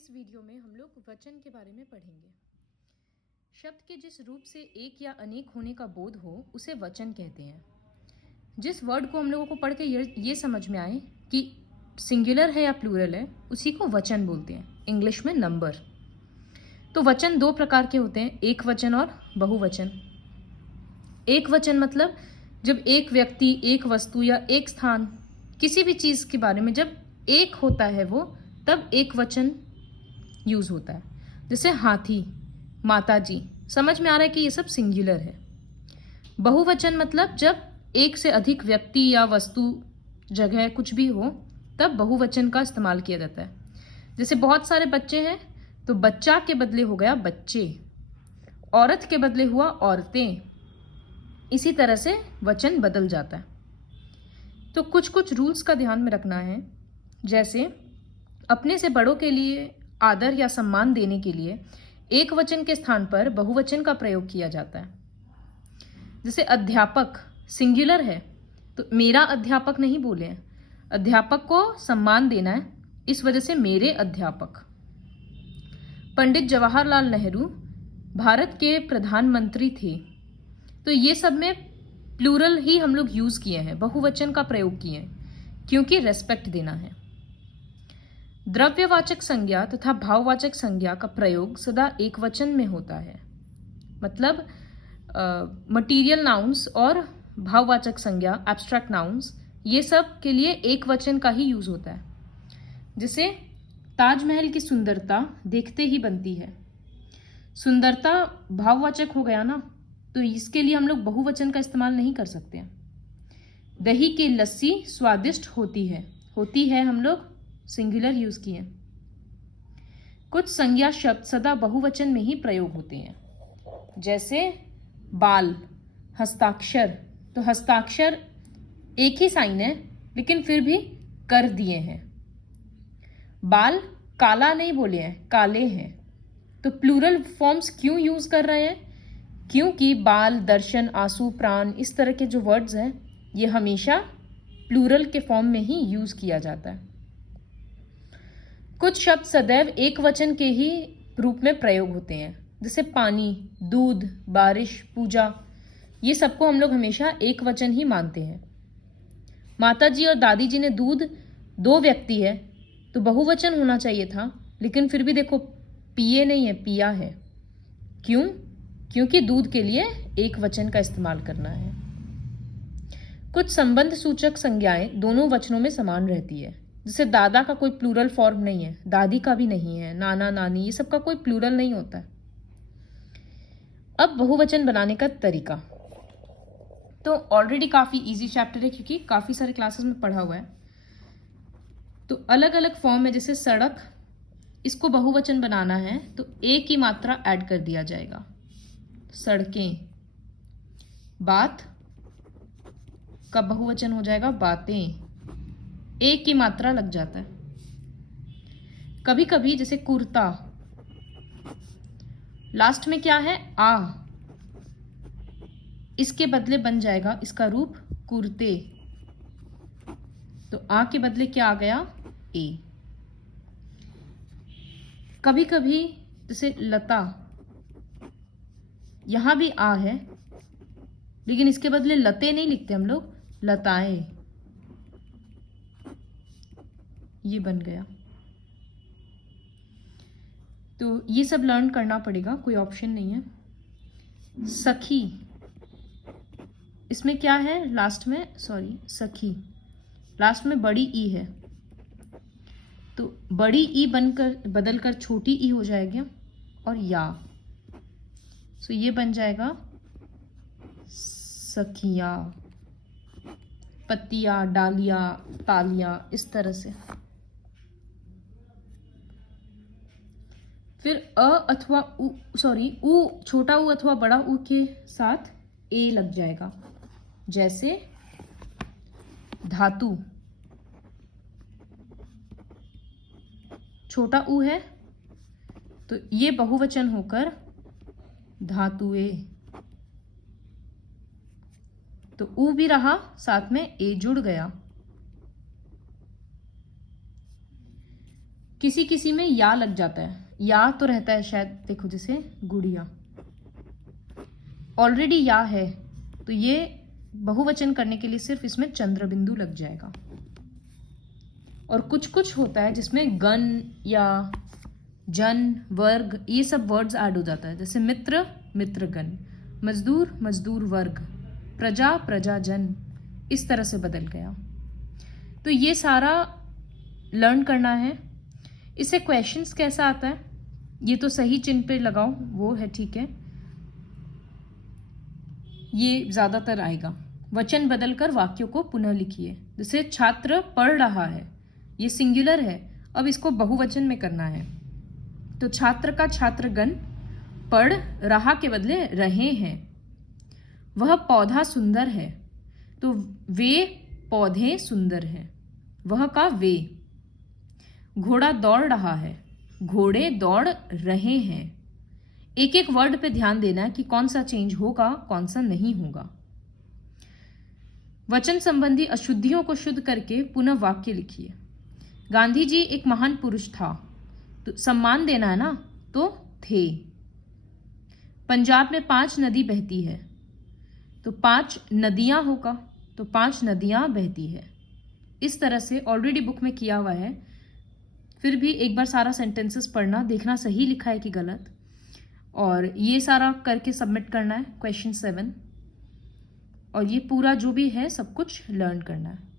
इस वीडियो में हम लोग वचन के बारे में पढ़ेंगे। शब्द के जिस रूप से एक या अनेक होने का बोध हो उसे वचन कहते हैं। जिस वर्ड को हम लोगों को पढ़ के ये समझ में आए कि सिंगुलर है या प्लूरल है, उसी को वचन बोलते हैं, इंग्लिश में नंबर। तो वचन दो प्रकार के होते हैं, एक वचन और बहुवचन। एक वचन मतलब जब एक व्यक्ति, एक वस्तु या एक स्थान, किसी भी चीज़ के बारे में जब एक होता है वो, तब एक वचन यूज होता है। जैसे हाथी, माताजी, समझ में आ रहा है कि ये सब सिंगुलर है। बहुवचन मतलब जब एक से अधिक व्यक्ति या वस्तु, जगह, कुछ भी हो, तब बहुवचन का इस्तेमाल किया जाता है। जैसे बहुत सारे बच्चे हैं तो बच्चा के बदले हो गया बच्चे, औरत के बदले हुआ औरतें। इसी तरह से वचन बदल जाता है। तो कुछ कुछ रूल्स का ध्यान में रखना है। जैसे अपने से बड़ों के लिए आदर या सम्मान देने के लिए एक वचन के स्थान पर बहुवचन का प्रयोग किया जाता है। जैसे अध्यापक सिंगुलर है तो मेरा अध्यापक नहीं बोले हैं, अध्यापक को सम्मान देना है, इस वजह से मेरे अध्यापक। पंडित जवाहरलाल नेहरू भारत के प्रधानमंत्री थे, तो ये सब में प्लूरल ही हम लोग यूज किए हैं, बहुवचन का प्रयोग किए हैं, क्योंकि रेस्पेक्ट देना है। द्रव्यवाचक संज्ञा तथा भाववाचक संज्ञा का प्रयोग सदा एक वचन में होता है। मतलब मटीरियल नाउन्स और भाववाचक संज्ञा, एब्स्ट्रैक्ट नाउन्स, ये सब के लिए एक वचन का ही यूज होता है। जैसे ताजमहल की सुंदरता देखते ही बनती है, सुंदरता भाववाचक हो गया ना, तो इसके लिए हम लोग बहुवचन का इस्तेमाल नहीं कर सकते। दही की लस्सी स्वादिष्ट होती है हम लोग सिंगुलर यूज किए। कुछ संज्ञा शब्द सदा बहुवचन में ही प्रयोग होते हैं। जैसे बाल, हस्ताक्षर, तो हस्ताक्षर एक ही साइन है लेकिन फिर भी कर दिए हैं। बाल काला नहीं बोले हैं, काले हैं। तो प्लूरल फॉर्म्स क्यों यूज कर रहे हैं? क्योंकि बाल, दर्शन, आंसू, प्राण, इस तरह के जो वर्ड्स हैं ये हमेशा प्लूरल के फॉर्म में ही यूज किया जाता है। कुछ शब्द सदैव एक वचन के ही रूप में प्रयोग होते हैं। जैसे पानी, दूध, बारिश, पूजा, ये सबको हम लोग हमेशा एक वचन ही मानते हैं। माताजी और दादी जी ने दूध, दो व्यक्ति है तो बहुवचन होना चाहिए था, लेकिन फिर भी देखो पिए नहीं है, पिया है। क्यों? क्योंकि दूध के लिए एक वचन का इस्तेमाल करना है। कुछ संबंध सूचक संज्ञाएं दोनों वचनों में समान रहती है। जैसे दादा का कोई प्लूरल फॉर्म नहीं है, दादी का भी नहीं है, नाना, नानी, ये सब का कोई प्लूरल नहीं होता है। अब बहुवचन बनाने का तरीका तो ऑलरेडी काफी इजी चैप्टर है, क्योंकि काफी सारे क्लासेस में पढ़ा हुआ है। तो अलग अलग फॉर्म है। जैसे सड़क, इसको बहुवचन बनाना है तो एक की मात्रा ऐड कर दिया जाएगा, सड़कें। बात का बहुवचन हो जाएगा बातें, एक की मात्रा लग जाता है। कभी कभी जैसे कुर्ता, लास्ट में क्या है? आ, इसके बदले बन जाएगा इसका रूप कुर्ते, तो आ के बदले क्या आ गया? ए। कभी कभी जैसे लता, यहां भी आ है लेकिन इसके बदले लते नहीं लिखते हम लोग, लताएं, ये बन गया। तो ये सब लर्न करना पड़ेगा, कोई ऑप्शन नहीं है। सखी, इसमें क्या है? लास्ट में, सॉरी, सखी, लास्ट में बड़ी ई है, तो बड़ी ई बनकर बदलकर छोटी ई हो जाएगी और या, सो ये बन जाएगा सखिया, पत्तियां, डालियां, तालियां, इस तरह से। फिर अ अथवा उ, सॉरी, उ, छोटा उ अथवा बड़ा उ के साथ ए लग जाएगा। जैसे धातु, छोटा उ है तो ये बहुवचन होकर धातुए, तो उ भी रहा, साथ में ए जुड़ गया। किसी किसी में या लग जाता है, या तो रहता है शायद, देखो जैसे गुड़िया ऑलरेडी या है, तो ये बहुवचन करने के लिए सिर्फ इसमें चंद्र बिंदु लग जाएगा। और कुछ कुछ होता है जिसमें गण या जन, वर्ग, ये सब वर्ड्स ऐड हो जाता है, जैसे मित्र मित्रगण, मजदूर मजदूर वर्ग, प्रजा प्रजाजन, इस तरह से बदल गया। तो ये सारा लर्न करना है। इससे क्वेश्चंस कैसा आता है, ये तो सही चिन्ह पे लगाओ, वो है ठीक है, ये ज्यादातर आएगा। वचन बदलकर वाक्यों को पुनः लिखिए। जैसे छात्र पढ़ रहा है, ये सिंगुलर है, अब इसको बहुवचन में करना है। तो छात्र का छात्रगण पढ़ रहा के बदले रहे हैं। वह पौधा सुंदर है, तो वे पौधे सुंदर हैं। वह का वे। घोड़ा दौड़ रहा है, घोड़े दौड़ रहे हैं। एक एक वर्ड पे ध्यान देना है कि कौन सा चेंज होगा, कौन सा नहीं होगा। वचन संबंधी अशुद्धियों को शुद्ध करके पुनः वाक्य लिखिए। गांधी जी एक महान पुरुष था, तो सम्मान देना है ना, तो थे। पंजाब में 5 नदी बहती है, तो 5 नदियां होगा, तो 5 नदियां बहती है। इस तरह से ऑलरेडी बुक में किया हुआ है, फिर भी एक बार सारा सेंटेंसेस पढ़ना, देखना सही लिखा है कि गलत, और ये सारा करके सबमिट करना है क्वेश्चन 7, और ये पूरा जो भी है सब कुछ लर्न करना है।